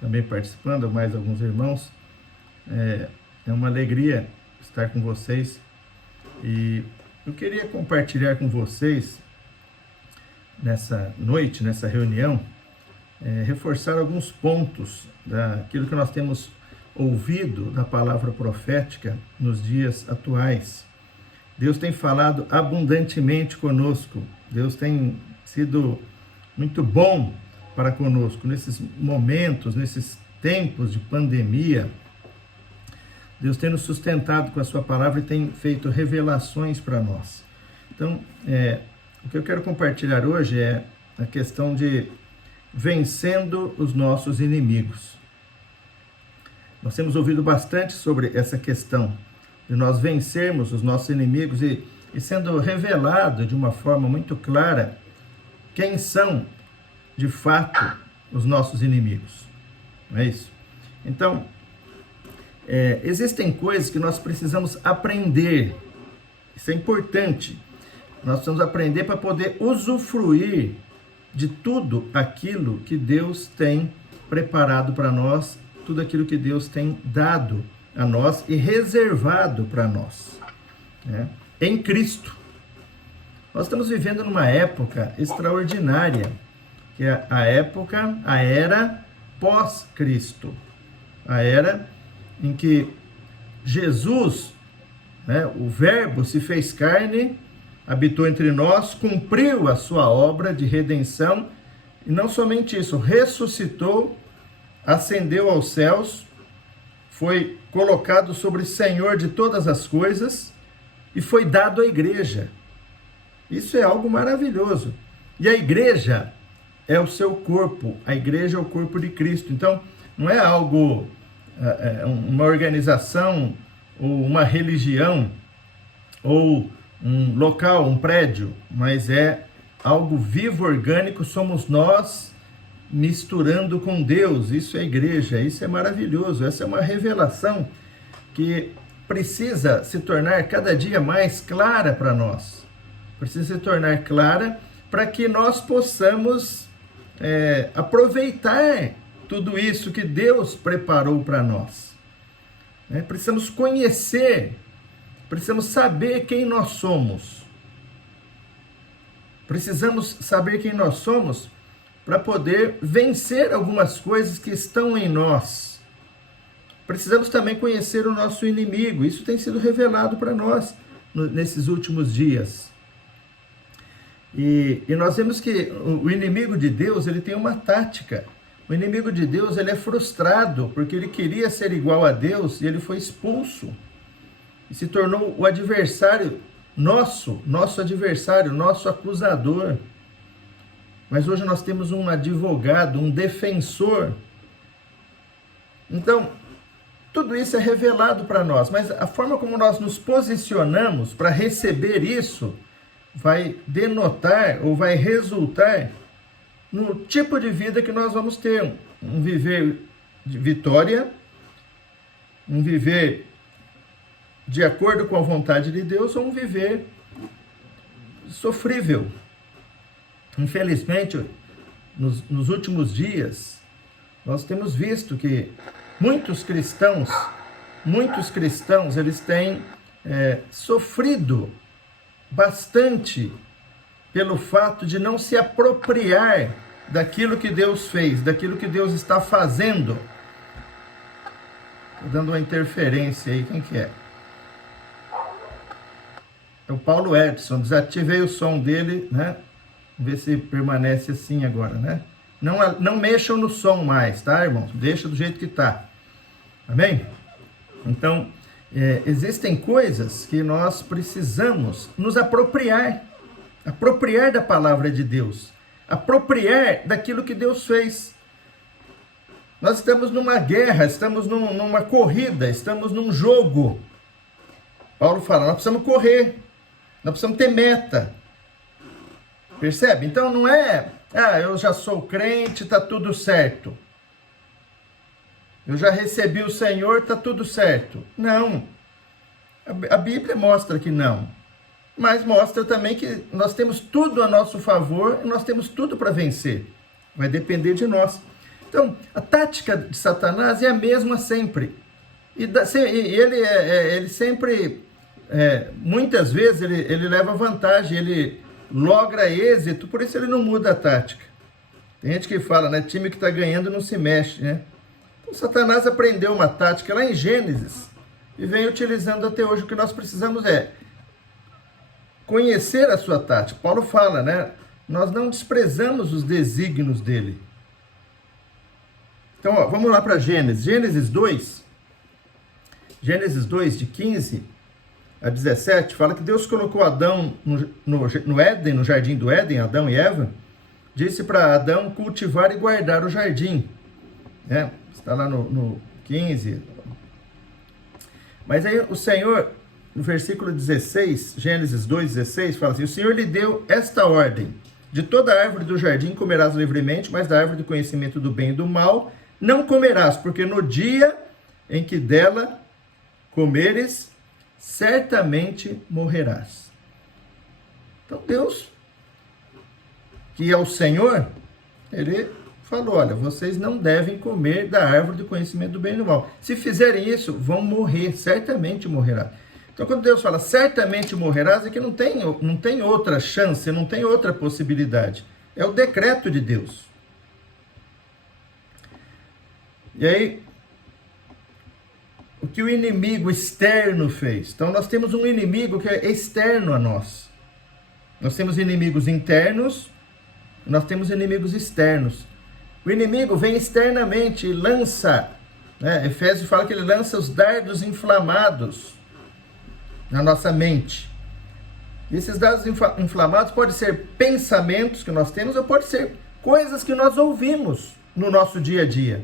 também participando, mais alguns irmãos. É uma alegria estar com vocês e eu queria compartilhar com vocês nessa noite, nessa reunião, reforçar alguns pontos daquilo que nós temos ouvido da palavra profética nos dias atuais. Deus tem falado abundantemente conosco, Deus tem sido muito bom para conosco nesses momentos, nesses tempos de pandemia. Deus tem nos sustentado com a sua palavra e tem feito revelações para nós. Então, o que eu quero compartilhar hoje é a questão de vencendo os nossos inimigos. Nós temos ouvido bastante sobre essa questão de nós vencermos os nossos inimigos e sendo revelado de uma forma muito clara quem são, de fato, os nossos inimigos. Não é isso? Então, existem coisas que nós precisamos aprender. Isso é importante. Nós precisamos aprender para poder usufruir de tudo aquilo que Deus tem preparado para nós, tudo aquilo que Deus tem dado a nós e reservado para nós, em Cristo. Nós estamos vivendo numa época extraordinária, que é a era pós-Cristo, a era em que Jesus, o Verbo se fez carne, habitou entre nós, cumpriu a sua obra de redenção, e não somente isso, ressuscitou, ascendeu aos céus, foi colocado sobre Senhor de todas as coisas e foi dado à igreja. Isso é algo maravilhoso. E a igreja é o seu corpo, a igreja é o corpo de Cristo. Então, não é algo, uma organização, ou uma religião, ou um local, um prédio, mas é algo vivo, orgânico, somos nós misturando com Deus. Isso é igreja, isso é maravilhoso, essa é uma revelação que precisa se tornar cada dia mais clara para nós, precisa se tornar clara para que nós possamos aproveitar tudo isso que Deus preparou para nós. Precisamos conhecer, precisamos saber quem nós somos. Precisamos saber quem nós somos para poder vencer algumas coisas que estão em nós. Precisamos também conhecer o nosso inimigo. Isso tem sido revelado para nós nesses últimos dias. E nós vemos que o inimigo de Deus, ele tem uma tática. O inimigo de Deus, ele é frustrado porque ele queria ser igual a Deus e ele foi expulso. E se tornou o adversário nosso adversário, nosso acusador. Mas hoje nós temos um advogado, um defensor. Então, tudo isso é revelado para nós, mas a forma como nós nos posicionamos para receber isso vai denotar ou vai resultar no tipo de vida que nós vamos ter. Um viver de vitória, um viver de acordo com a vontade de Deus ou um viver sofrível. Infelizmente, nos últimos dias, nós temos visto que muitos cristãos, eles têm sofrido bastante pelo fato de não se apropriar daquilo que Deus fez, daquilo que Deus está fazendo. Estou dando uma interferência aí, quem que é? É o Paulo Edson, desativei o som dele, Vamos ver se permanece assim agora, Não mexam no som mais, tá, irmãos? Deixa do jeito que tá. Amém? Então, existem coisas que nós precisamos nos apropriar da palavra de Deus, apropriar daquilo que Deus fez. Nós estamos numa guerra, estamos numa corrida, estamos num jogo. Paulo fala, nós precisamos correr, nós precisamos ter meta. Percebe? Então não é, eu já sou crente, está tudo certo. Eu já recebi o Senhor, está tudo certo. Não. A Bíblia mostra que não. Mas mostra também que nós temos tudo a nosso favor e nós temos tudo para vencer. Vai depender de nós. Então, a tática de Satanás é a mesma sempre. E ele sempre, muitas vezes, ele leva vantagem, ele logra êxito, por isso ele não muda a tática. Tem gente que fala, né, time que está ganhando não se mexe, né? Então, Satanás aprendeu uma tática lá em Gênesis e vem utilizando até hoje. O que nós precisamos é conhecer a sua tática. Paulo fala, né? Nós não desprezamos os desígnios dele. Então, vamos lá para Gênesis. Gênesis 2, de 15 a 17, fala que Deus colocou Adão no Éden, no jardim do Éden, Adão e Eva, disse para Adão cultivar e guardar o jardim. Está lá no 15. Mas aí o Senhor, no versículo 16, Gênesis 2, 16, fala assim: o Senhor lhe deu esta ordem: de toda árvore do jardim comerás livremente, mas da árvore do conhecimento do bem e do mal não comerás, porque no dia em que dela comeres, certamente morrerás. Então Deus, que é o Senhor, ele falou: olha, vocês não devem comer da árvore do conhecimento do bem e do mal. Se fizerem isso, vão morrer, certamente morrerá. Então, quando Deus fala certamente morrerás, é que não tem outra chance, não tem outra possibilidade. É o decreto de Deus. E aí, o que o inimigo externo fez? Então, nós temos um inimigo que é externo a nós. Nós temos inimigos internos, nós temos inimigos externos. O inimigo vem externamente e lança, né? Efésios fala que ele lança os dardos inflamados na nossa mente. E esses dardos inflamados podem ser pensamentos que nós temos ou pode ser coisas que nós ouvimos no nosso dia a dia.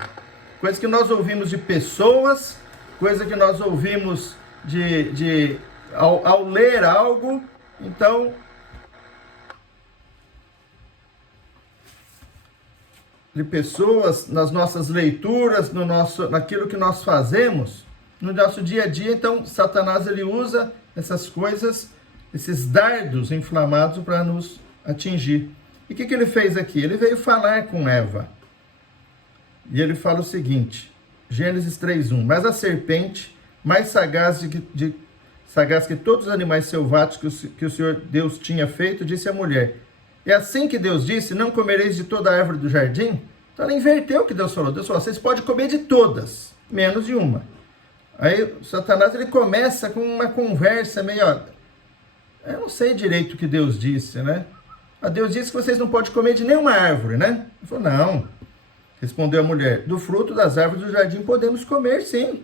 Coisas que nós ouvimos de pessoas, coisa que nós ouvimos ao ler algo. Então, de pessoas, nas nossas leituras, naquilo que nós fazemos, no nosso dia a dia. Então, Satanás ele usa essas coisas, esses dardos inflamados para nos atingir. E o que ele fez aqui? Ele veio falar com Eva. E ele fala o seguinte, Gênesis 3:1, mas a serpente, mais sagaz que todos os animais selváticos que o Senhor Deus tinha feito, disse à mulher: é assim que Deus disse, não comereis de toda a árvore do jardim? Então ela inverteu o que Deus falou. Deus falou: vocês podem comer de todas, menos de uma. Aí o Satanás ele começa com uma conversa meio, eu não sei direito o que Deus disse, né? A Deus disse que vocês não podem comer de nenhuma árvore, né? Ele falou: não. Respondeu a mulher: do fruto das árvores do jardim podemos comer, sim.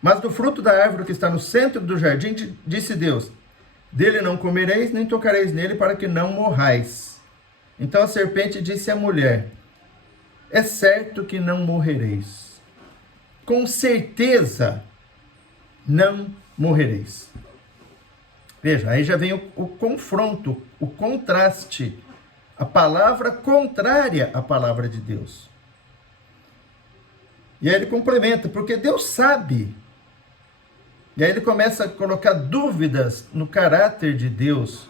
Mas do fruto da árvore que está no centro do jardim, disse Deus: dele não comereis, nem tocareis nele, para que não morrais. Então a serpente disse à mulher: é certo que não morrereis. Com certeza não morrereis. Veja, aí já vem o confronto, o contraste, a palavra contrária à palavra de Deus. E aí ele complementa, porque Deus sabe. E aí ele começa a colocar dúvidas no caráter de Deus,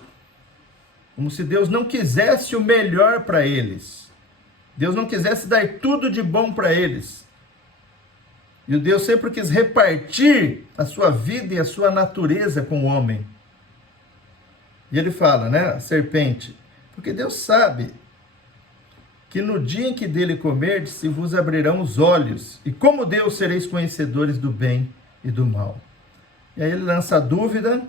como se Deus não quisesse o melhor para eles. Deus não quisesse dar tudo de bom para eles. E o Deus sempre quis repartir a sua vida e a sua natureza com o homem. E ele fala, né, a serpente, porque Deus sabe que no dia em que dele comerdes, se vos abrirão os olhos, e como Deus sereis conhecedores do bem e do mal. E aí ele lança a dúvida,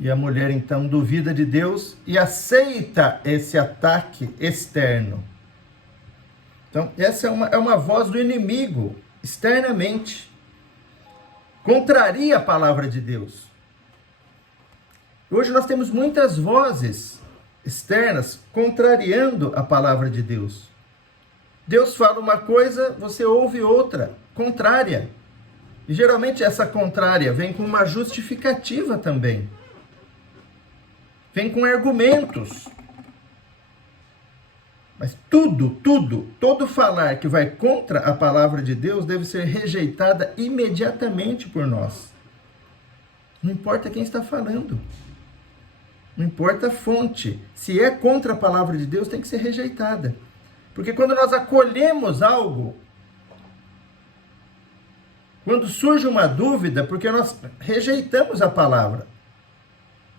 e a mulher então duvida de Deus e aceita esse ataque externo. Então, essa é uma voz do inimigo, externamente. Contraria a palavra de Deus. Hoje nós temos muitas vozes externas contrariando a palavra de Deus. Deus fala uma coisa, você ouve outra, contrária. E geralmente essa contrária vem com uma justificativa também. Vem com argumentos. Mas todo falar que vai contra a palavra de Deus deve ser rejeitada imediatamente por nós. Não importa quem está falando. Não importa a fonte. Se é contra a palavra de Deus, tem que ser rejeitada. Porque quando nós acolhemos algo, quando surge uma dúvida, porque nós rejeitamos a palavra.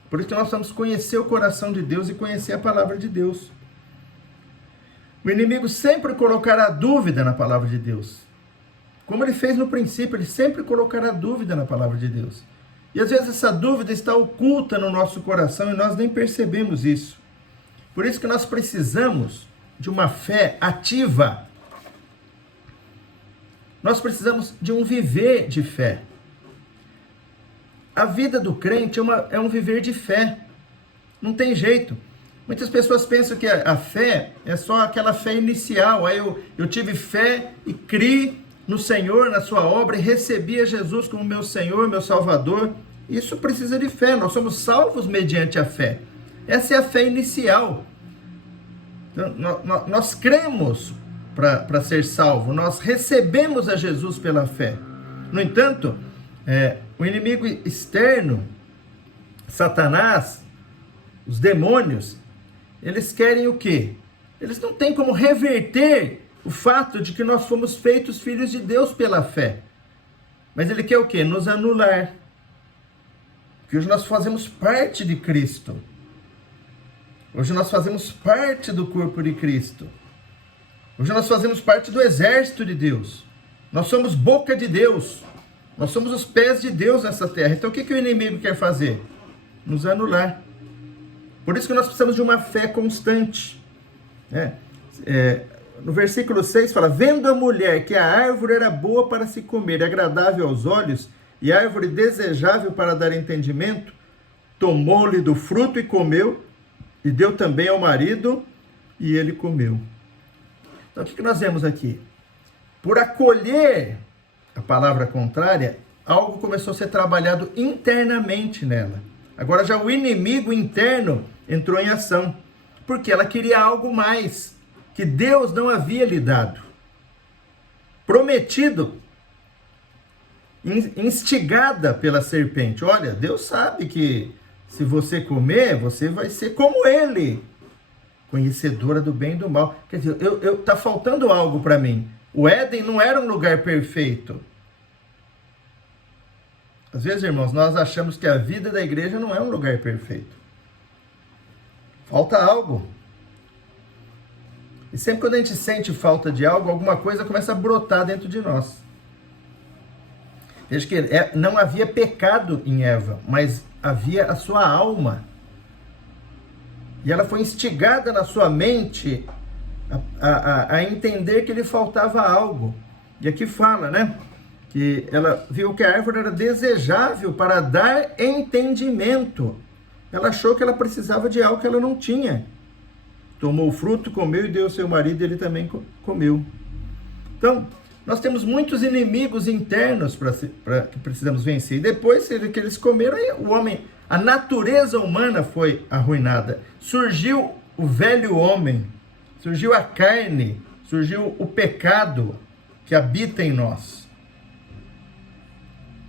Por isso que nós precisamos conhecer o coração de Deus e conhecer a palavra de Deus. O inimigo sempre colocará dúvida na palavra de Deus. Como ele fez no princípio, ele sempre colocará dúvida na palavra de Deus. E às vezes essa dúvida está oculta no nosso coração e nós nem percebemos isso. Por isso que nós precisamos de uma fé ativa. Nós precisamos de um viver de fé. A vida do crente é um viver de fé. Não tem jeito. Muitas pessoas pensam que a fé é só aquela fé inicial. Aí eu tive fé e criei no Senhor, na sua obra, e recebi a Jesus como meu Senhor, meu Salvador. Isso precisa de fé. Nós somos salvos mediante a fé. Essa é a fé inicial. Então, nós cremos para ser salvo. Nós recebemos a Jesus pela fé. No entanto, o inimigo externo, Satanás, os demônios, eles querem o quê? Eles não têm como reverter o fato de que nós fomos feitos filhos de Deus pela fé. Mas ele quer o quê? Nos anular. Porque hoje nós fazemos parte de Cristo. Hoje nós fazemos parte do corpo de Cristo. Hoje nós fazemos parte do exército de Deus. Nós somos boca de Deus. Nós somos os pés de Deus nessa terra. Então o que o inimigo quer fazer? Nos anular. Por isso que nós precisamos de uma fé constante. No versículo 6 fala: vendo a mulher que a árvore era boa para se comer, agradável aos olhos, e árvore desejável para dar entendimento, tomou-lhe do fruto e comeu, e deu também ao marido, e ele comeu. Então o que nós vemos aqui? Por acolher a palavra contrária, algo começou a ser trabalhado internamente nela. Agora já o inimigo interno entrou em ação, porque ela queria algo mais, que Deus não havia lhe dado. Prometido, instigada pela serpente. Olha, Deus sabe que se você comer, você vai ser como ele, conhecedora do bem e do mal. Quer dizer, tá faltando algo para mim. O Éden não era um lugar perfeito. Às vezes, irmãos, nós achamos que a vida da igreja não é um lugar perfeito. Falta algo. E sempre quando a gente sente falta de algo, alguma coisa começa a brotar dentro de nós. Veja que não havia pecado em Eva, mas havia a sua alma. E ela foi instigada na sua mente a entender que lhe faltava algo. E aqui fala, né? Que ela viu que a árvore era desejável para dar entendimento. Ela achou que ela precisava de algo que ela não tinha. Tomou o fruto, comeu e deu ao seu marido, e ele também comeu. Então, nós temos muitos inimigos internos que precisamos vencer. E depois que eles comeram, aí o homem, a natureza humana foi arruinada. Surgiu o velho homem, surgiu a carne, surgiu o pecado que habita em nós.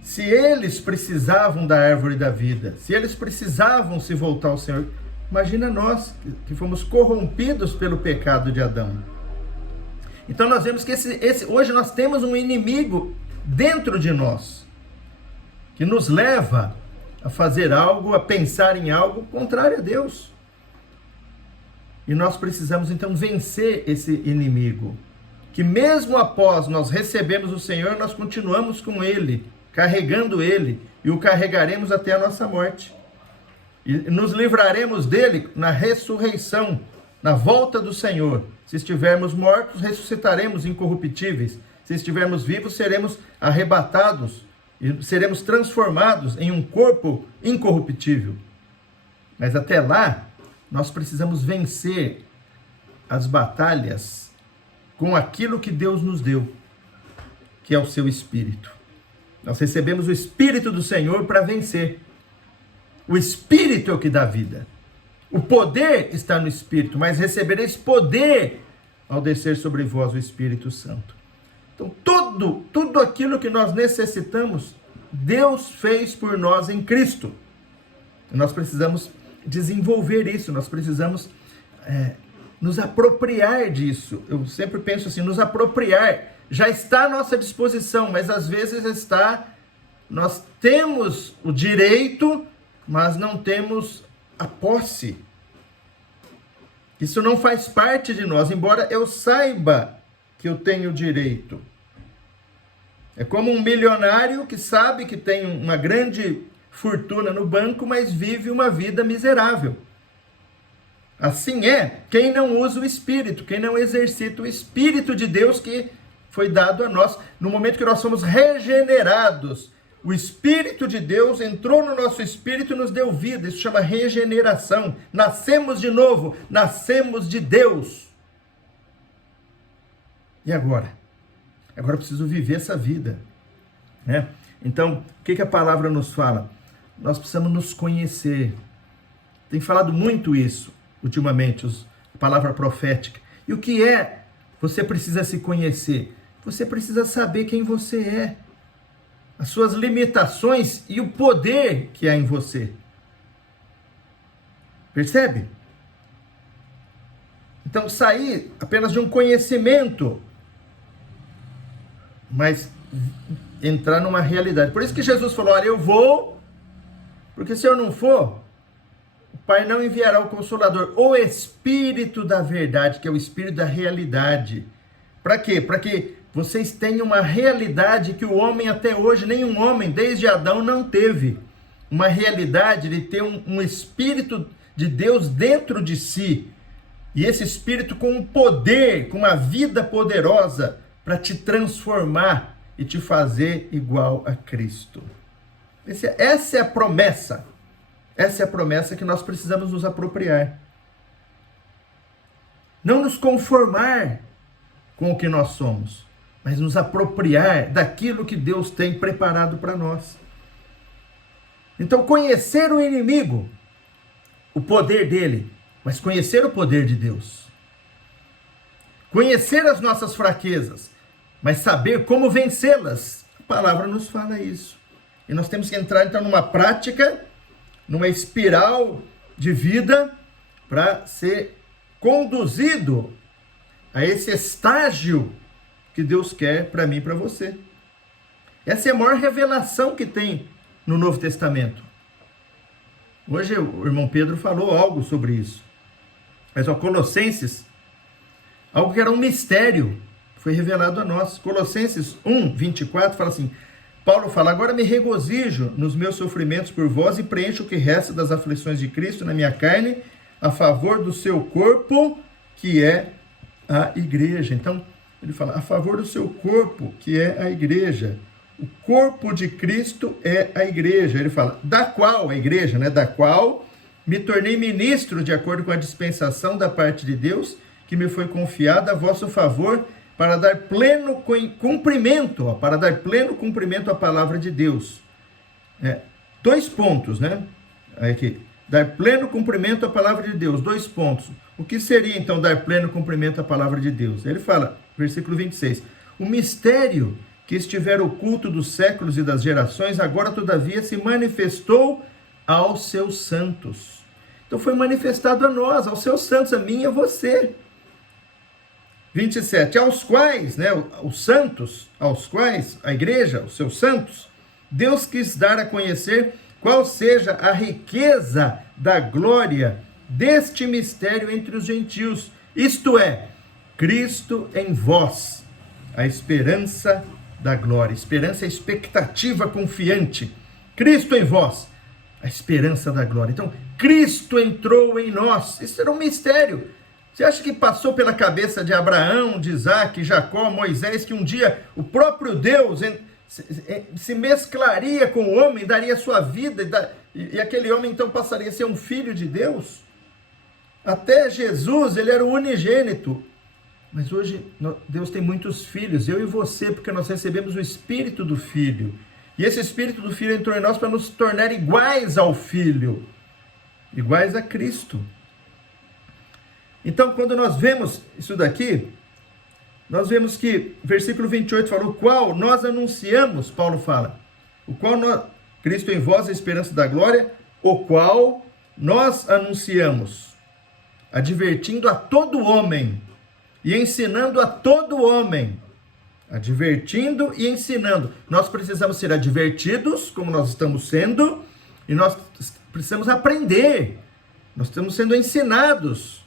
Se eles precisavam da árvore da vida, se eles precisavam se voltar ao Senhor, imagina nós que fomos corrompidos pelo pecado de Adão. Então nós vemos que hoje nós temos um inimigo dentro de nós, que nos leva a fazer algo, a pensar em algo contrário a Deus. E nós precisamos então vencer esse inimigo, que mesmo após nós recebemos o Senhor, nós continuamos com Ele, carregando Ele, e o carregaremos até a nossa morte. E nos livraremos dele na ressurreição, na volta do Senhor. Se estivermos mortos, ressuscitaremos incorruptíveis. Se estivermos vivos, seremos arrebatados e seremos transformados em um corpo incorruptível. Mas até lá, nós precisamos vencer as batalhas com aquilo que Deus nos deu, que é o seu Espírito. Nós recebemos o Espírito do Senhor para vencer. O Espírito é o que dá vida. O poder está no Espírito, mas recebereis poder ao descer sobre vós o Espírito Santo. Então, tudo aquilo que nós necessitamos, Deus fez por nós em Cristo. Nós precisamos desenvolver isso, nós precisamos nos apropriar disso. Eu sempre penso assim, nos apropriar. Já está à nossa disposição, mas às vezes nós temos o direito, mas não temos a posse. Isso não faz parte de nós, embora eu saiba que eu tenho direito. É como um milionário que sabe que tem uma grande fortuna no banco, mas vive uma vida miserável. Assim é quem não usa o Espírito, quem não exercita o Espírito de Deus que foi dado a nós. No momento que nós somos regenerados, o Espírito de Deus entrou no nosso espírito e nos deu vida. Isso chama regeneração. Nascemos de novo, nascemos de Deus. E agora? Agora eu preciso viver essa vida, né? Então, o que a palavra nos fala? Nós precisamos nos conhecer. Tem falado muito isso ultimamente, a palavra profética. E o que é? Você precisa se conhecer. Você precisa saber quem você é, as suas limitações e o poder que há em você. Percebe? Então, sair apenas de um conhecimento, mas entrar numa realidade. Por isso que Jesus falou, olha, eu vou, porque se eu não for, o Pai não enviará o Consolador, o Espírito da verdade, que é o Espírito da realidade. Para quê? Para que vocês tenham uma realidade que o homem até hoje, nenhum homem, desde Adão, não teve. Uma realidade de ter um Espírito de Deus dentro de si. E esse Espírito com um poder, com uma vida poderosa, para te transformar e te fazer igual a Cristo. Essa é a promessa. Essa é a promessa que nós precisamos nos apropriar. Não nos conformar com o que nós somos, mas nos apropriar daquilo que Deus tem preparado para nós. Então, conhecer o inimigo, o poder dele, mas conhecer o poder de Deus. Conhecer as nossas fraquezas, mas saber como vencê-las. A palavra nos fala isso. E nós temos que entrar, então, numa prática, numa espiral de vida, para ser conduzido a esse estágio que Deus quer para mim e para você. Essa é a maior revelação que tem no Novo Testamento. Hoje o irmão Pedro falou algo sobre isso. Mas Colossenses, algo que era um mistério, foi revelado a nós. Colossenses 1, 24 fala assim, Paulo fala, agora me regozijo nos meus sofrimentos por vós e preencho o que resta das aflições de Cristo na minha carne, a favor do seu corpo, que é a igreja. Então, ele fala, a favor do seu corpo, que é a igreja. O corpo de Cristo é a igreja. Ele fala, da qual, a igreja, né? Da qual me tornei ministro de acordo com a dispensação da parte de Deus, que me foi confiada a vosso favor, para dar pleno cumprimento, para dar pleno cumprimento à palavra de Deus. 2 pontos, né? Aqui, dar pleno cumprimento à palavra de Deus, 2 pontos. O que seria, então, dar pleno cumprimento à palavra de Deus? Ele fala, versículo 26, o mistério que estiver oculto dos séculos e das gerações, agora, todavia, se manifestou aos seus santos. Então, foi manifestado a nós, aos seus santos, a mim e a você. 27, aos quais, né, os santos, aos quais, a igreja, os seus santos, Deus quis dar a conhecer qual seja a riqueza da glória deste mistério entre os gentios, isto é, Cristo em vós, a esperança da glória. Esperança é expectativa confiante. Cristo em vós, a esperança da glória. Então, Cristo entrou em nós. Isso era um mistério. Você acha que passou pela cabeça de Abraão, de Isaac, Jacó, Moisés, que um dia o próprio Deus se mesclaria com o homem, daria sua vida, e aquele homem então passaria a ser um filho de Deus? Até Jesus, ele era o unigênito. Mas hoje Deus tem muitos filhos, eu e você, porque nós recebemos o Espírito do Filho. E esse Espírito do Filho entrou em nós para nos tornar iguais ao Filho, iguais a Cristo. Então, quando nós vemos isso daqui, nós vemos que, versículo 28 fala, o qual nós anunciamos, Paulo fala, o qual Cristo em vós, a esperança da glória, o qual nós anunciamos. advertindo a todo homem e ensinando a todo homem. Advertindo e ensinando. Nós precisamos ser advertidos, como nós estamos sendo, e nós precisamos aprender. Nós estamos sendo ensinados.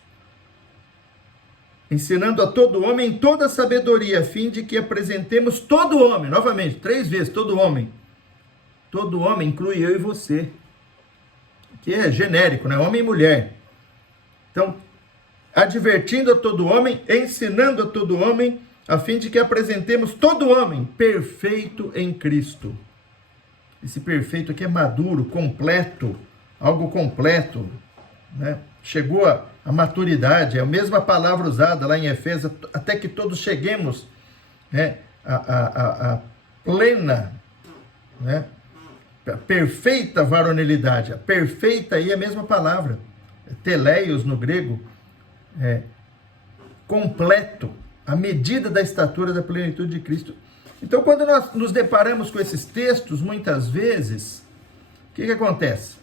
Ensinando a todo homem em toda a sabedoria, a fim de que apresentemos todo homem, novamente, 3 vezes, todo homem. Todo homem inclui eu e você. Que é genérico, né? Homem e mulher. Então, advertindo a todo homem, ensinando a todo homem, a fim de que apresentemos todo homem perfeito em Cristo. Esse perfeito aqui é maduro, completo, algo completo, né? Chegou a maturidade, é a mesma palavra usada lá em Efésios, até que todos cheguemos, né, a plena, né, a perfeita varonilidade. A perfeita aí é a mesma palavra, teleios no grego, completo, a medida da estatura da plenitude de Cristo. Então, quando nós nos deparamos com esses textos, muitas vezes, o que acontece?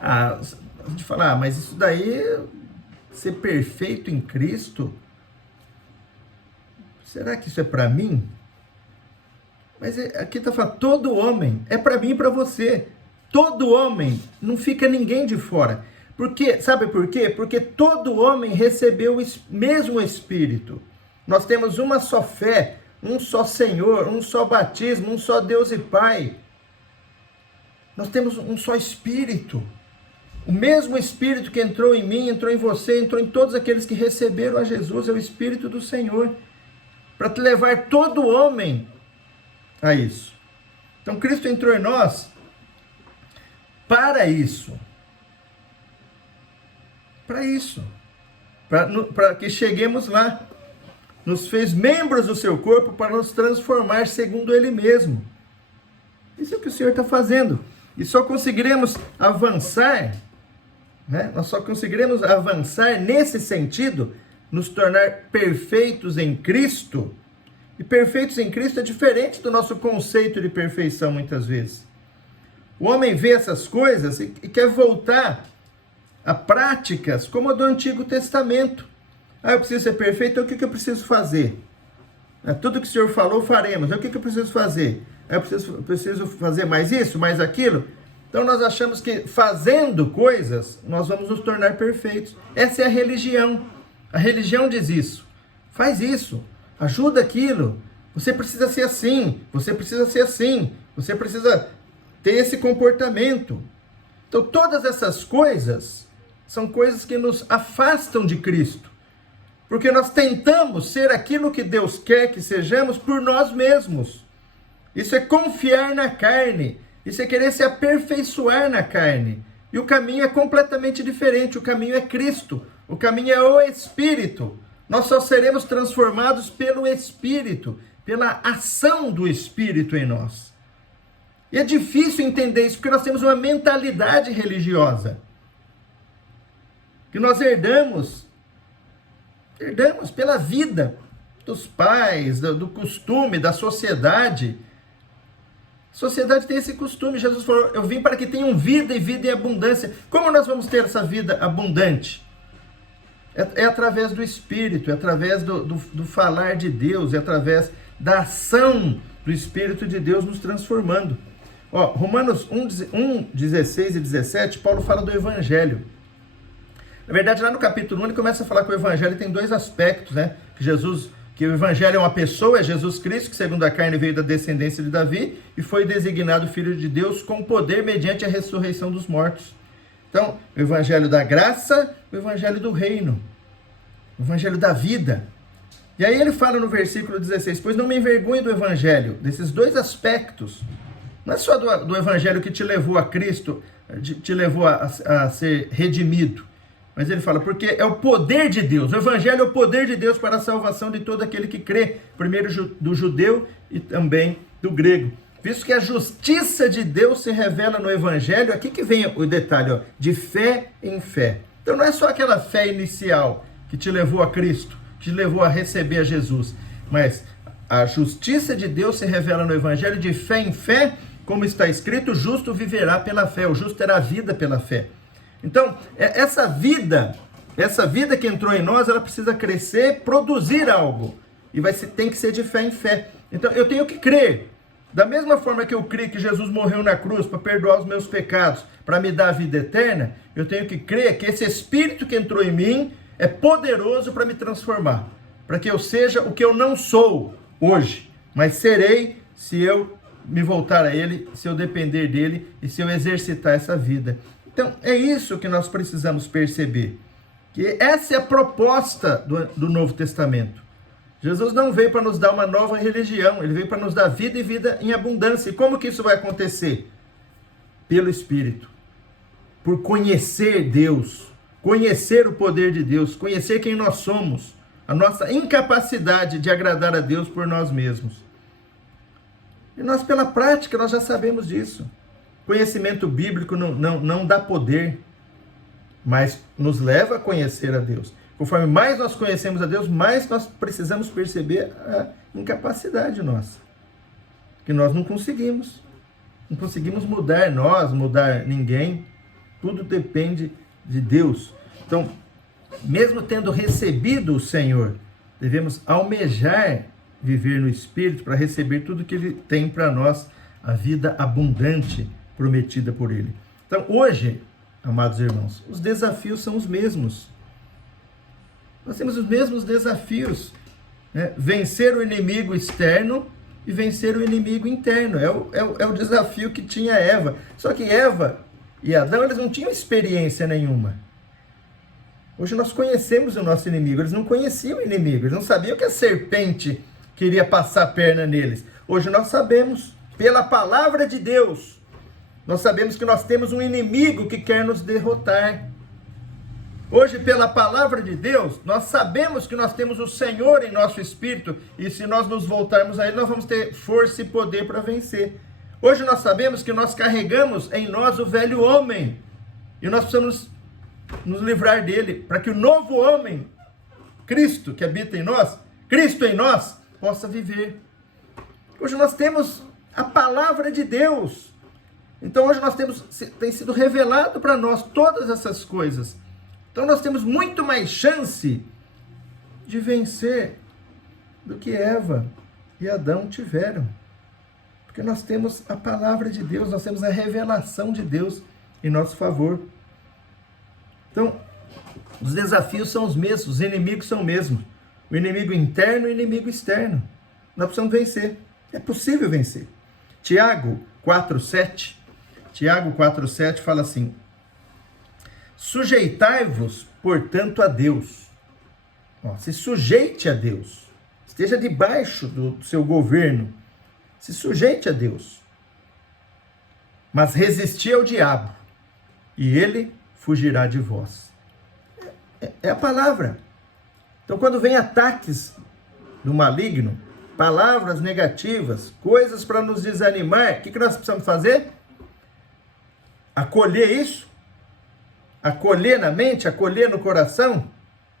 A gente fala, mas isso daí, ser perfeito em Cristo, será que isso é para mim? Mas aqui está falando, todo homem, é para mim e para você. Todo homem, não fica ninguém de fora. Porque, sabe por quê? Porque todo homem recebeu o mesmo Espírito. Nós temos uma só fé, um só Senhor, um só batismo, um só Deus e Pai. Nós temos um só Espírito. O mesmo Espírito que entrou em mim, entrou em você, entrou em todos aqueles que receberam a Jesus, é o Espírito do Senhor, para te levar todo homem a isso. Então Cristo entrou em nós para isso. Para isso. Para que cheguemos lá. Nos fez membros do seu corpo para nos transformar segundo Ele mesmo. Isso é o que o Senhor está fazendo. E só conseguiremos avançar, né? Nós só conseguiremos avançar nesse sentido, nos tornar perfeitos em Cristo. E perfeitos em Cristo é diferente do nosso conceito de perfeição muitas vezes. O homem vê essas coisas e quer voltar a práticas como a do Antigo Testamento. Eu preciso ser perfeito, então o que eu preciso fazer? Tudo que o Senhor falou, faremos. Então o que eu preciso fazer? Eu preciso fazer mais isso, mais aquilo? Então nós achamos que fazendo coisas, nós vamos nos tornar perfeitos. Essa é a religião. A religião diz isso. Faz isso. Ajuda aquilo. Você precisa ser assim. Você precisa ser assim. Você precisa ter esse comportamento. Então todas essas coisas são coisas que nos afastam de Cristo. Porque nós tentamos ser aquilo que Deus quer que sejamos por nós mesmos. Isso é confiar na carne. Isso é querer se aperfeiçoar na carne. E o caminho é completamente diferente. O caminho é Cristo. O caminho é o Espírito. Nós só seremos transformados pelo Espírito, pela ação do Espírito em nós. E é difícil entender isso, porque nós temos uma mentalidade religiosa. Que nós herdamos pela vida dos pais, do costume, da sociedade. A sociedade tem esse costume. Jesus falou, eu vim para que tenham vida e vida em abundância. Como nós vamos ter essa vida abundante? É através do Espírito, é através do falar de Deus, é através da ação do Espírito de Deus nos transformando. Romanos 1:16 e 17, Paulo fala do Evangelho. Na verdade, lá no capítulo 1, ele começa a falar que o Evangelho tem 2 aspectos, né? Que o Evangelho é uma pessoa, é Jesus Cristo, que segundo a carne veio da descendência de Davi e foi designado Filho de Deus com poder mediante a ressurreição dos mortos. Então, o Evangelho da graça, o Evangelho do reino, o Evangelho da vida. E aí ele fala no versículo 16, pois não me envergonhe do Evangelho, desses 2 aspectos. Não é só do Evangelho que te levou a Cristo, te levou a ser redimido. Mas ele fala, porque é o poder de Deus. O Evangelho é o poder de Deus para a salvação de todo aquele que crê. Primeiro do judeu e também do grego. Visto que a justiça de Deus se revela no Evangelho, aqui que vem o detalhe, de fé em fé. Então não é só aquela fé inicial que te levou a Cristo, que te levou a receber a Jesus. Mas a justiça de Deus se revela no Evangelho de fé em fé, como está escrito, o justo viverá pela fé. O justo terá vida pela fé. Então, essa vida essa vida que entrou em nós, ela precisa crescer, produzir algo. E tem que ser de fé em fé. Então, eu tenho que crer. Da mesma forma que eu creio que Jesus morreu na cruz para perdoar os meus pecados, para me dar a vida eterna, eu tenho que crer que esse Espírito que entrou em mim é poderoso para me transformar. Para que eu seja o que eu não sou hoje, mas serei se eu me voltar a Ele, se eu depender dEle e se eu exercitar essa vida. Então, é isso que nós precisamos perceber. Que essa é a proposta do Novo Testamento. Jesus não veio para nos dar uma nova religião, ele veio para nos dar vida e vida em abundância. E como que isso vai acontecer? Pelo Espírito. Por conhecer Deus, conhecer o poder de Deus, conhecer quem nós somos, a nossa incapacidade de agradar a Deus por nós mesmos. E nós, pela prática, nós já sabemos disso. Conhecimento bíblico não dá poder, mas nos leva a conhecer a Deus. Conforme mais nós conhecemos a Deus, mais nós precisamos perceber a incapacidade nossa. Que nós não conseguimos. Não conseguimos mudar nós, mudar ninguém. Tudo depende de Deus. Então, mesmo tendo recebido o Senhor, devemos almejar viver no Espírito para receber tudo que Ele tem para nós, a vida abundante prometida por Ele. Então, hoje, amados irmãos, os desafios são os mesmos. Nós temos os mesmos desafios, né? Vencer o inimigo externo e vencer o inimigo interno. É o desafio que tinha Eva. Só que Eva e Adão, eles não tinham experiência nenhuma. Hoje nós conhecemos o nosso inimigo. Eles não conheciam o inimigo. Eles não sabiam que a serpente queria passar a perna neles. Hoje nós sabemos, pela palavra de Deus, nós sabemos que nós temos um inimigo que quer nos derrotar. Hoje, pela palavra de Deus, nós sabemos que nós temos o Senhor em nosso espírito e se nós nos voltarmos a Ele, nós vamos ter força e poder para vencer. Hoje nós sabemos que nós carregamos em nós o velho homem e nós precisamos nos livrar dele para que o novo homem, Cristo que habita em nós, Cristo em nós, possa viver. Hoje nós temos a palavra de Deus. Então hoje tem sido revelado para nós todas essas coisas. Então nós temos muito mais chance de vencer do que Eva e Adão tiveram. Porque nós temos a palavra de Deus, nós temos a revelação de Deus em nosso favor. Então, os desafios são os mesmos, os inimigos são os mesmos. O inimigo interno e o inimigo externo. Nós precisamos vencer. É possível vencer. Tiago 4,7. Tiago 4,7 fala assim: sujeitai-vos, portanto, a Deus. Se sujeite a Deus. Esteja debaixo do seu governo. Se sujeite a Deus. Mas resisti ao diabo, e ele fugirá de vós. É a palavra. Então, quando vem ataques do maligno, palavras negativas, coisas para nos desanimar, o que nós precisamos fazer? Acolher isso? Acolher na mente? Acolher no coração?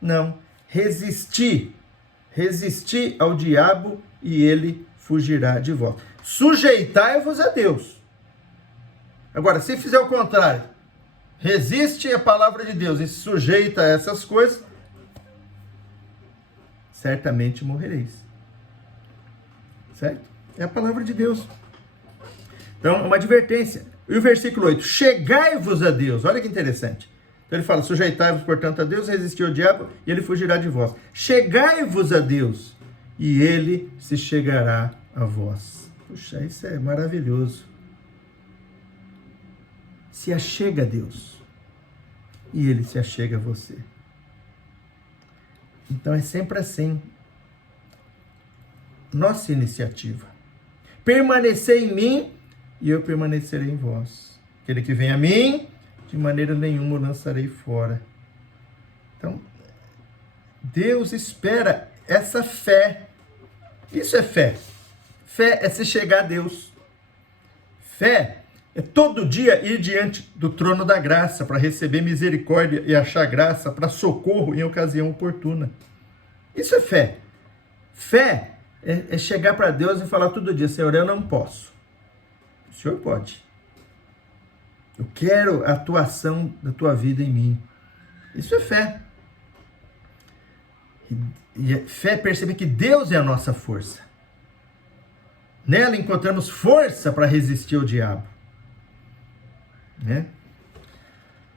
Não. Resistir. Resistir ao diabo e ele fugirá de vós. Sujeitai-vos a Deus. Agora, se fizer o contrário, resiste à palavra de Deus e se sujeita a essas coisas, certamente morrereis. Certo? É a palavra de Deus. Então, é uma advertência. E o versículo 8, chegai-vos a Deus. Olha que interessante. Então ele fala, sujeitai-vos, portanto, a Deus, resistir ao diabo, e ele fugirá de vós. Chegai-vos a Deus, e ele se chegará a vós. Puxa, isso é maravilhoso. Se achega a Deus, e ele se achega a você. Então é sempre assim. Nossa iniciativa. Permanecer em mim, e eu permanecerei em vós. Aquele que vem a mim, de maneira nenhuma o lançarei fora. Então, Deus espera essa fé. Isso é fé. Fé é se chegar a Deus. Fé é todo dia ir diante do trono da graça para receber misericórdia e achar graça para socorro em ocasião oportuna. Isso é fé. Fé é chegar para Deus e falar todo dia, Senhor, eu não posso. O Senhor pode. Eu quero a atuação da tua vida em mim. Isso é fé. E fé é perceber que Deus é a nossa força. Nela encontramos força para resistir ao diabo. Né?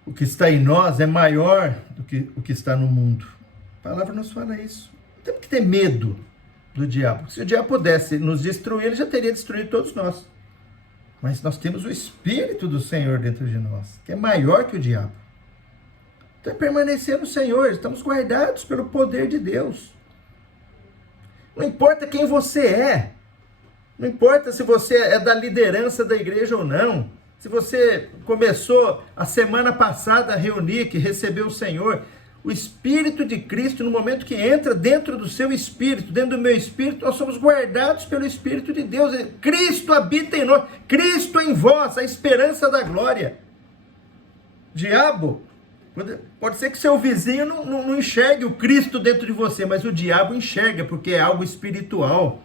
O que está em nós é maior do que o que está no mundo. A palavra nos fala isso. Não temos que ter medo do diabo. Se o diabo pudesse nos destruir, ele já teria destruído todos nós. Mas nós temos o Espírito do Senhor dentro de nós, que é maior que o diabo. Então é permanecer no Senhor, estamos guardados pelo poder de Deus. Não importa quem você é, não importa se você é da liderança da igreja ou não, se você começou a semana passada a reunir, que recebeu o Senhor, o Espírito de Cristo, no momento que entra dentro do seu espírito, dentro do meu espírito, nós somos guardados pelo Espírito de Deus. Cristo habita em nós, Cristo em vós, a esperança da glória. Diabo, pode ser que seu vizinho não enxergue o Cristo dentro de você, mas o diabo enxerga, porque é algo espiritual.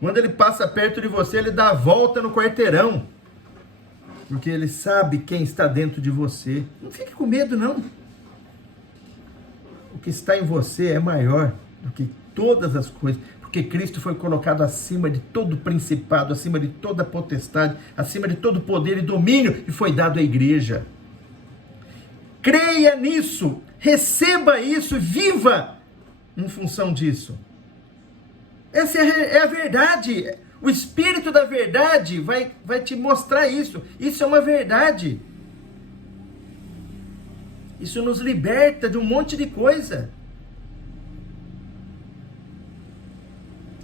Quando ele passa perto de você, ele dá a volta no quarteirão, porque ele sabe quem está dentro de você. Não fique com medo, não. O que está em você é maior do que todas as coisas, porque Cristo foi colocado acima de todo principado, acima de toda potestade, acima de todo poder e domínio, e foi dado à igreja. Creia nisso, receba isso, viva em função disso. Essa é a verdade. O Espírito da verdade vai te mostrar isso. Isso é uma verdade. Isso nos liberta de um monte de coisa.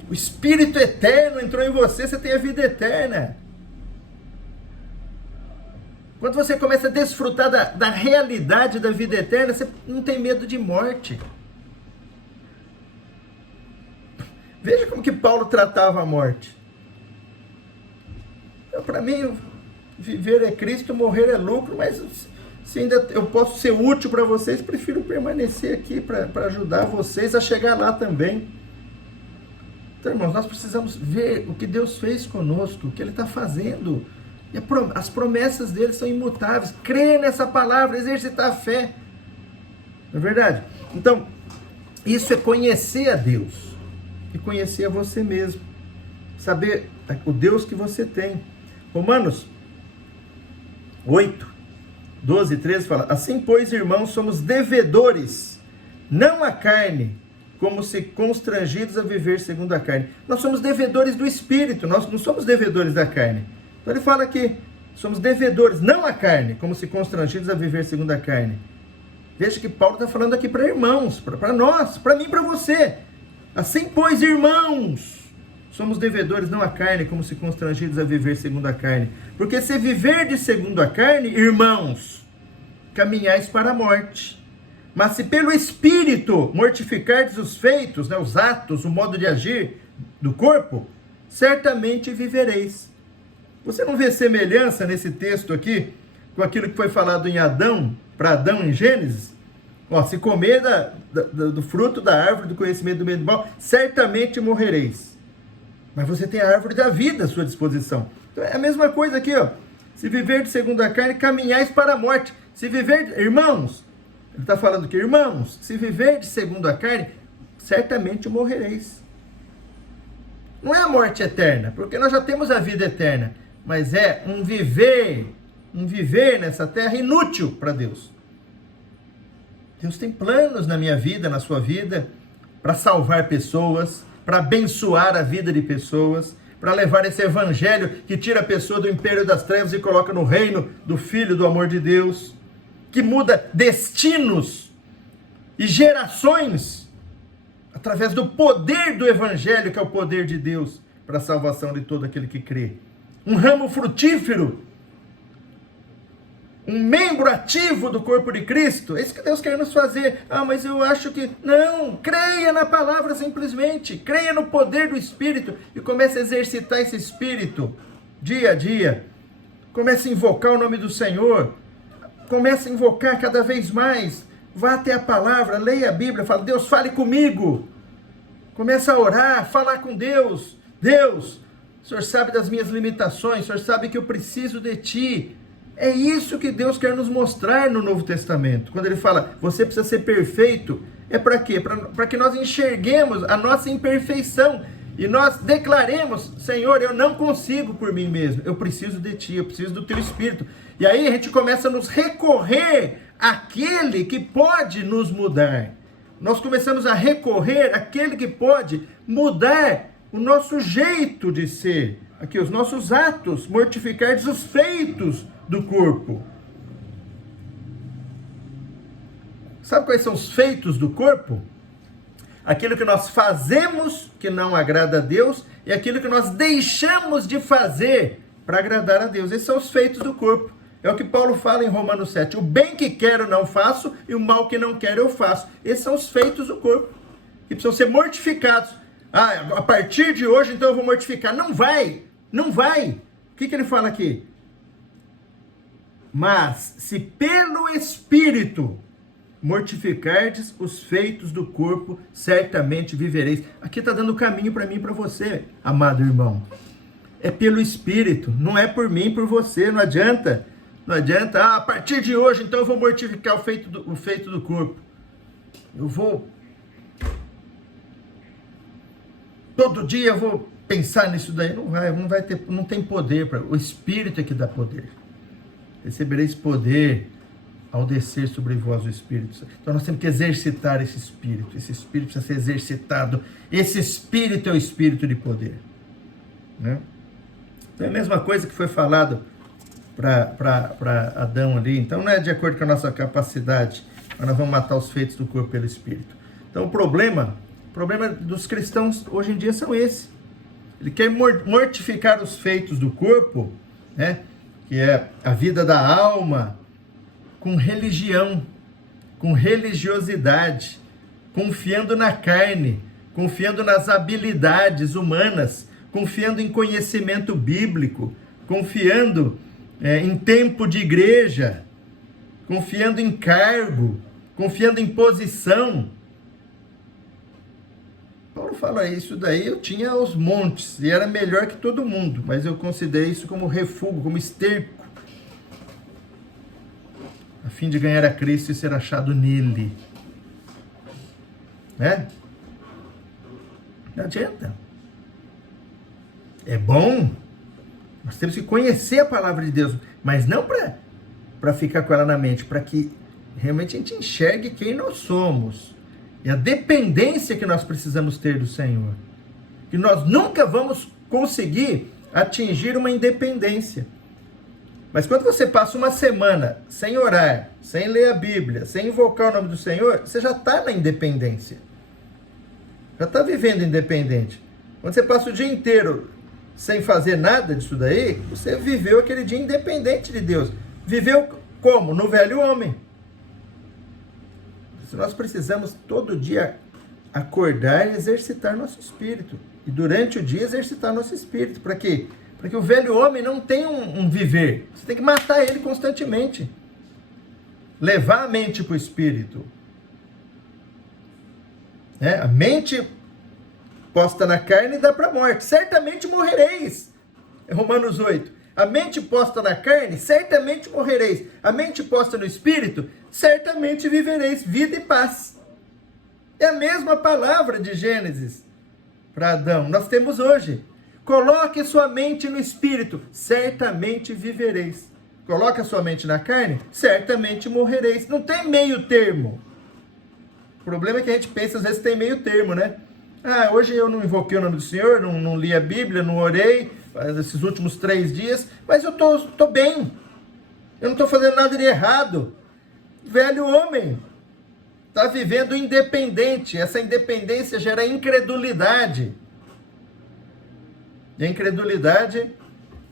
O Espírito eterno entrou em você, você tem a vida eterna. Quando você começa a desfrutar da realidade da vida eterna, você não tem medo de morte. Veja como que Paulo tratava a morte. Para mim, viver é Cristo, morrer é lucro, mas se ainda eu posso ser útil para vocês, prefiro permanecer aqui para ajudar vocês a chegar lá também. Então, irmãos, nós precisamos ver o que Deus fez conosco, o que Ele está fazendo. E as promessas dele são imutáveis. Crer nessa palavra, exercitar a fé. Não é verdade? Então, isso é conhecer a Deus. E conhecer a você mesmo. Saber o Deus que você tem. Romanos 8, 12 e 13 fala: assim, pois, irmãos, somos devedores, não à carne, como se constrangidos a viver segundo a carne. Nós somos devedores do Espírito, nós não somos devedores da carne. Então ele fala que somos devedores, não à carne, como se constrangidos a viver segundo a carne. Veja que Paulo está falando aqui para irmãos, para nós, para mim e para você. Assim, pois, irmãos, somos devedores não à carne, como se constrangidos a viver segundo a carne. Porque se viverdes segundo a carne, irmãos, caminhais para a morte. Mas se pelo Espírito mortificardes os feitos, né, os atos, o modo de agir do corpo, certamente vivereis. Você não vê semelhança nesse texto aqui com aquilo que foi falado em Adão, para Adão em Gênesis? Ó, se comer do fruto da árvore do conhecimento do bem e do mal, certamente morrereis. Mas você tem a árvore da vida à sua disposição. Então é a mesma coisa aqui, ó. Se viver de segundo a carne, caminhais para a morte. Se viver, irmãos, ele está falando que, irmãos, se viver de segundo a carne, certamente morrereis. Não é a morte eterna, porque nós já temos a vida eterna, mas é um viver nessa terra inútil para Deus. Deus tem planos na minha vida, na sua vida, para salvar pessoas, para abençoar a vida de pessoas, para levar esse evangelho que tira a pessoa do império das trevas e coloca no reino do Filho do amor de Deus, que muda destinos e gerações através do poder do evangelho, que é o poder de Deus para a salvação de todo aquele que crê. Um ramo frutífero, um membro ativo do corpo de Cristo. É isso que Deus quer nos fazer. Ah, mas eu acho que... Não, creia na palavra simplesmente. Creia no poder do Espírito e comece a exercitar esse Espírito dia a dia. Comece a invocar o nome do Senhor. Comece a invocar cada vez mais. Vá até a palavra, leia a Bíblia, fala: Deus, fale comigo. Comece a orar, falar com Deus. Deus, o Senhor sabe das minhas limitações, o Senhor sabe que eu preciso de Ti. É isso que Deus quer nos mostrar no Novo Testamento. Quando Ele fala, você precisa ser perfeito, É para quê? Para que nós enxerguemos a nossa imperfeição e nós declaremos: Senhor, eu não consigo por mim mesmo, eu preciso de Ti, eu preciso do Teu Espírito. E aí a gente começa a nos recorrer àquele que pode nos mudar. Nós começamos a recorrer àquele que pode mudar o nosso jeito de ser, aqui os nossos atos, mortificar os feitos do corpo. Sabe quais são os feitos do corpo? Aquilo que nós fazemos que não agrada a Deus e aquilo que nós deixamos de fazer para agradar a Deus. Esses são os feitos do corpo. É o que Paulo fala em Romanos 7. O bem que quero não faço e o mal que não quero eu faço. Esses são os feitos do corpo, que precisam ser mortificados. A partir de hoje então eu vou mortificar. Não vai, não vai. O que ele fala aqui? Mas se pelo Espírito mortificardes os feitos do corpo, certamente vivereis. Aqui está dando caminho para mim e para você, amado irmão. É pelo Espírito, não é por mim, por você. Não adianta, a partir de hoje, então eu vou mortificar o feito do corpo. Eu vou, todo dia eu vou pensar nisso daí. Não tem poder. O Espírito é que dá poder. Recebereis poder ao descer sobre vós o Espírito. Então nós temos que exercitar esse Espírito. Esse Espírito precisa ser exercitado. Esse Espírito é o Espírito de poder, né? Então é a mesma coisa que foi falado para Adão ali. Então não é de acordo com a nossa capacidade, mas nós vamos matar os feitos do corpo pelo Espírito. Então o problema dos cristãos hoje em dia são esse. Ele quer mortificar os feitos do corpo, né? Que é a vida da alma, com religião, com religiosidade, confiando na carne, confiando nas habilidades humanas, confiando em conhecimento bíblico, confiando em tempo de igreja, confiando em cargo, confiando em posição. Paulo fala isso daí, eu tinha aos montes e era melhor que todo mundo, mas eu considerei isso como refúgio, como esterco, a fim de ganhar a Cristo e ser achado nele. Né? Não adianta. É bom, nós temos que conhecer a palavra de Deus, mas não para ficar com ela na mente, para que realmente a gente enxergue quem nós somos e a dependência que nós precisamos ter do Senhor. Que nós nunca vamos conseguir atingir uma independência. Mas quando você passa uma semana sem orar, sem ler a Bíblia, sem invocar o nome do Senhor, você já está na independência. Já está vivendo independente. Quando você passa o dia inteiro sem fazer nada disso daí, você viveu aquele dia independente de Deus. Viveu como? No velho homem. Nós precisamos todo dia acordar e exercitar nosso espírito. E durante o dia exercitar nosso espírito. Para quê? Para que o velho homem não tenha um viver. Você tem que matar ele constantemente. Levar a mente para o espírito. A mente posta na carne dá para a morte. Certamente morrereis. Romanos 8. A mente posta na carne, certamente morrereis. A mente posta no espírito, certamente vivereis vida e paz. É a mesma palavra de Gênesis para Adão. Nós temos hoje. Coloque sua mente no espírito, certamente vivereis. Coloque a sua mente na carne, certamente morrereis. Não tem meio termo. O problema é que a gente pensa, às vezes tem meio termo, né? Hoje eu não invoquei o nome do Senhor, não li a Bíblia, não orei esses últimos 3 dias, mas eu tô bem. Eu não estou fazendo nada de errado. Velho homem está vivendo independente. Essa independência gera incredulidade. E a incredulidade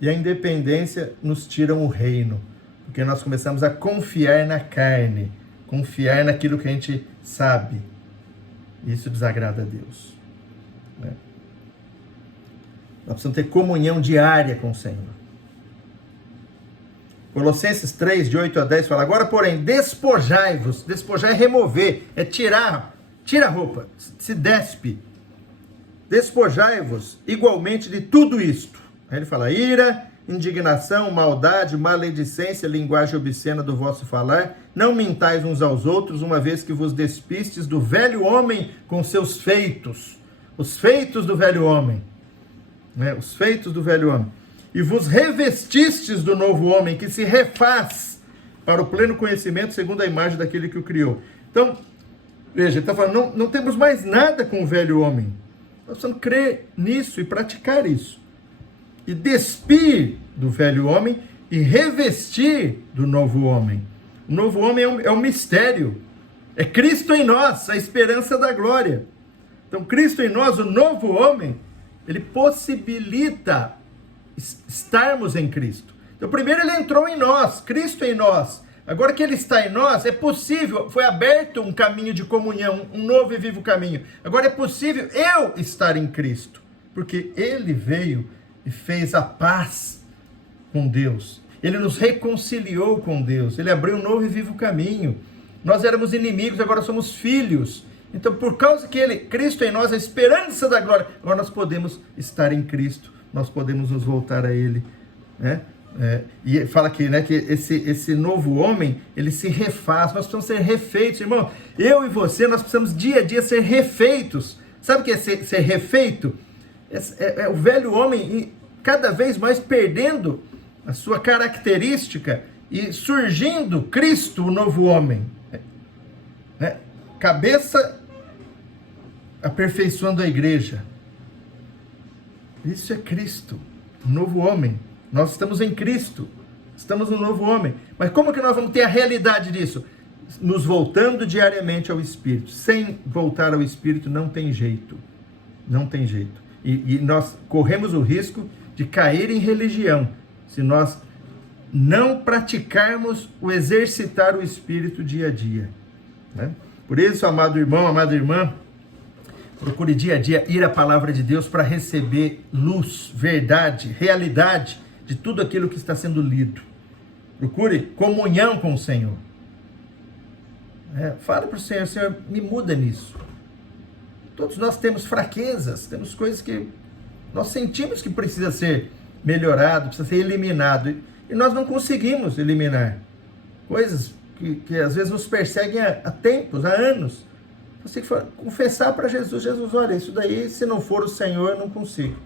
e a independência nos tiram o reino. Porque nós começamos a confiar na carne, confiar naquilo que a gente sabe. Isso desagrada a Deus. Né? Nós precisamos ter comunhão diária com o Senhor. Colossenses 3, de 8 a 10, fala: agora, porém, despojai-vos. Despojar é remover, é tirar. Tira a roupa, se despe. Despojai-vos igualmente de tudo isto. Aí ele fala: ira, indignação, maldade, maledicência, linguagem obscena do vosso falar. Não mintais uns aos outros, uma vez que vos despistes do velho homem com seus feitos. Os feitos do velho homem. Né? Os feitos do velho homem. E vos revestistes do novo homem, que se refaz para o pleno conhecimento segundo a imagem daquele que o criou. Então, veja, ele está falando, não temos mais nada com o velho homem. Nós precisamos crer nisso e praticar isso. E despir do velho homem e revestir do novo homem. O novo homem é um mistério. É Cristo em nós, a esperança da glória. Então, Cristo em nós, o novo homem, ele possibilita estarmos em Cristo. Então, primeiro ele entrou em nós, Cristo em nós. Agora que ele está em nós, é possível, foi aberto um caminho de comunhão, um novo e vivo caminho. Agora é possível eu estar em Cristo, porque ele veio e fez a paz com Deus. Ele nos reconciliou com Deus, ele abriu um novo e vivo caminho. Nós éramos inimigos, agora somos filhos. Então, por causa que Cristo em nós, a esperança da glória, agora nós podemos estar em Cristo, nós podemos nos voltar a ele, né? E fala aqui, né, que esse novo homem, ele se refaz, nós precisamos ser refeitos, irmão. Eu e você, nós precisamos dia a dia ser refeitos. Sabe o que é ser refeito? É o velho homem cada vez mais perdendo a sua característica e surgindo Cristo, o novo homem. Né? Cabeça aperfeiçoando a igreja. Isso é Cristo, o novo homem. Nós estamos em Cristo, estamos no novo homem. Mas como que nós vamos ter a realidade disso? Nos voltando diariamente ao Espírito. Sem voltar ao Espírito não tem jeito. Não tem jeito. E nós corremos o risco de cair em religião, se nós não praticarmos o exercitar o Espírito dia a dia. Né? Por isso, amado irmão, amada irmã, procure dia a dia ir à palavra de Deus para receber luz, verdade, realidade de tudo aquilo que está sendo lido. Procure comunhão com o Senhor. Fale para o Senhor, Senhor, me muda nisso. Todos nós temos fraquezas, temos coisas que nós sentimos que precisa ser melhorado, precisa ser eliminado, e nós não conseguimos eliminar. Coisas que às vezes nos perseguem há tempos, há anos. Você tem que confessar para Jesus, Jesus, olha, isso daí, se não for o Senhor, eu não consigo.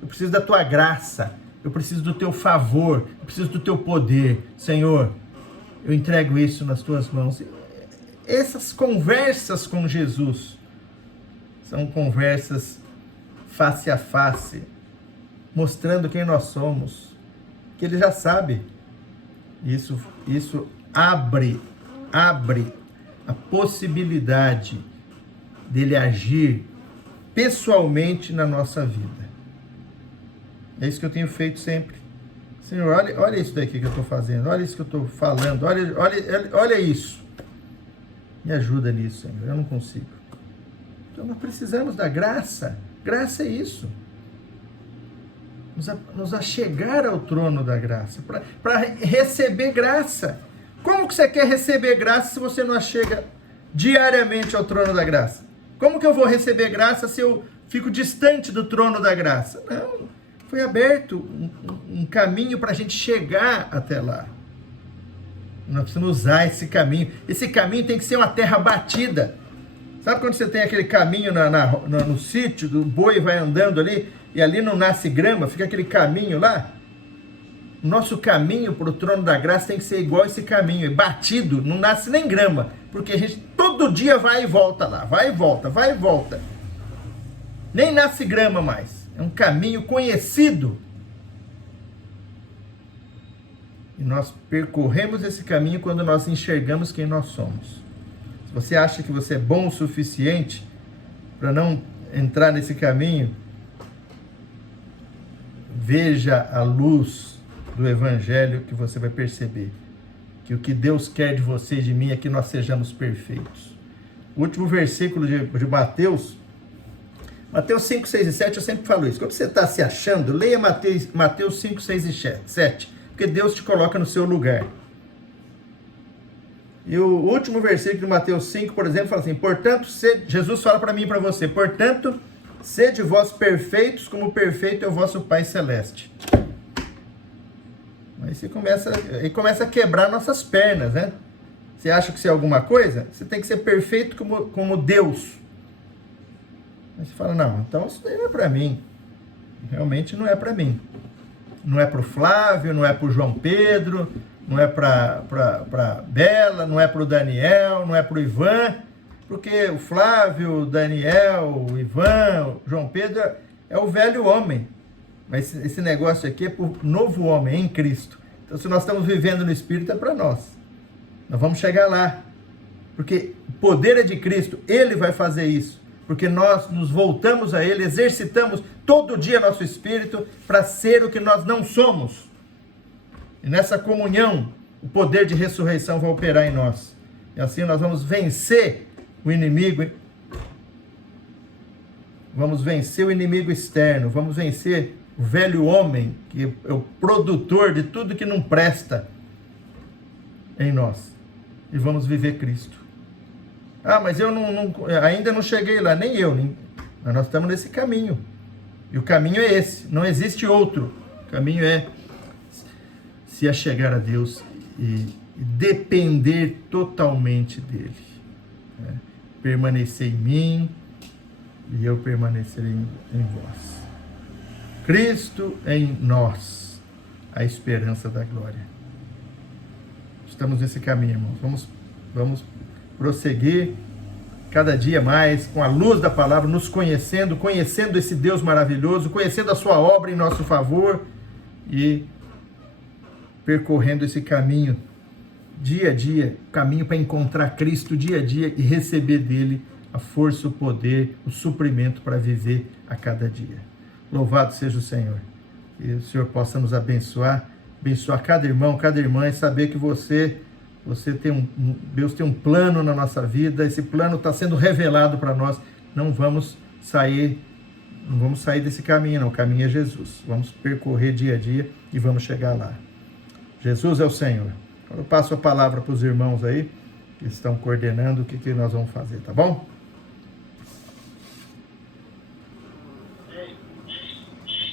Eu preciso da tua graça, eu preciso do teu favor, eu preciso do teu poder. Senhor, eu entrego isso nas tuas mãos. Essas conversas com Jesus são conversas face a face, mostrando quem nós somos, que ele já sabe. Isso abre a possibilidade dele agir pessoalmente na nossa vida. É isso que eu tenho feito sempre. Senhor, olha isso daqui que eu estou fazendo, olha isso que eu estou falando, olha isso. Me ajuda nisso, Senhor, eu não consigo. Então nós precisamos da graça. Graça é isso. Nos achegar ao trono da graça, para receber graça. Como que você quer receber graça se você não achega diariamente ao trono da graça? Como que eu vou receber graça se eu fico distante do trono da graça? Não, foi aberto um caminho para a gente chegar até lá. Nós precisamos usar esse caminho. Esse caminho tem que ser uma terra batida. Sabe quando você tem aquele caminho no sítio, do boi vai andando ali, e ali não nasce grama, fica aquele caminho lá? O nosso caminho para o trono da graça tem que ser igual esse caminho, é batido, não nasce nem grama, porque a gente todo dia vai e volta lá, vai e volta, vai e volta. Nem nasce grama mais, é um caminho conhecido. E nós percorremos esse caminho quando nós enxergamos quem nós somos. Se você acha que você é bom o suficiente para não entrar nesse caminho, veja a luz do Evangelho que você vai perceber. Que o que Deus quer de você e de mim é que nós sejamos perfeitos. O último versículo de Mateus 5, 6 e 7, eu sempre falo isso. Quando você está se achando, leia Mateus 5, 6 e 7. Porque Deus te coloca no seu lugar. E o último versículo de Mateus 5, por exemplo, fala assim, portanto, Jesus fala para mim e para você, portanto, sede vós perfeitos, como perfeito é o vosso Pai Celeste. Aí você começa a quebrar nossas pernas, né? Você acha que você é alguma coisa? Você tem que ser perfeito como Deus. Aí você fala, não, então isso daí não é para mim. Realmente não é para mim. Não é para o Flávio, não é para o João Pedro, não é para Bela, não é para o Daniel, não é para o Ivan, porque o Flávio, o Daniel, o Ivan, o João Pedro é o velho homem. Mas esse negócio aqui é para o novo homem, em Cristo. Então, se nós estamos vivendo no Espírito, é para nós. Nós vamos chegar lá. Porque o poder é de Cristo, Ele vai fazer isso. Porque nós nos voltamos a Ele, exercitamos todo dia nosso Espírito para ser o que nós não somos. E nessa comunhão, o poder de ressurreição vai operar em nós. E assim nós vamos vencer o inimigo. Vamos vencer o inimigo externo, vamos vencer o velho homem, que é o produtor de tudo que não presta em nós. E vamos viver Cristo. Ah, mas eu ainda não cheguei lá, nem eu. Mas nós estamos nesse caminho. E o caminho é esse, não existe outro. O caminho é se achegar a Deus e depender totalmente dEle. Permanecer em mim e eu permanecerei em vós. Cristo em nós, a esperança da glória. Estamos nesse caminho, irmãos. Vamos prosseguir cada dia mais com a luz da palavra, nos conhecendo esse Deus maravilhoso, conhecendo a sua obra em nosso favor e percorrendo esse caminho dia a dia, caminho para encontrar Cristo dia a dia e receber dele a força, o poder, o suprimento para viver a cada dia. Louvado seja o Senhor. Que o Senhor possa nos abençoar cada irmão, cada irmã e saber que Deus tem um plano na nossa vida, esse plano está sendo revelado para nós. Não vamos sair desse caminho, não. O caminho é Jesus. Vamos percorrer dia a dia e vamos chegar lá. Jesus é o Senhor. Eu passo a palavra para os irmãos aí, que estão coordenando o que nós vamos fazer, tá bom?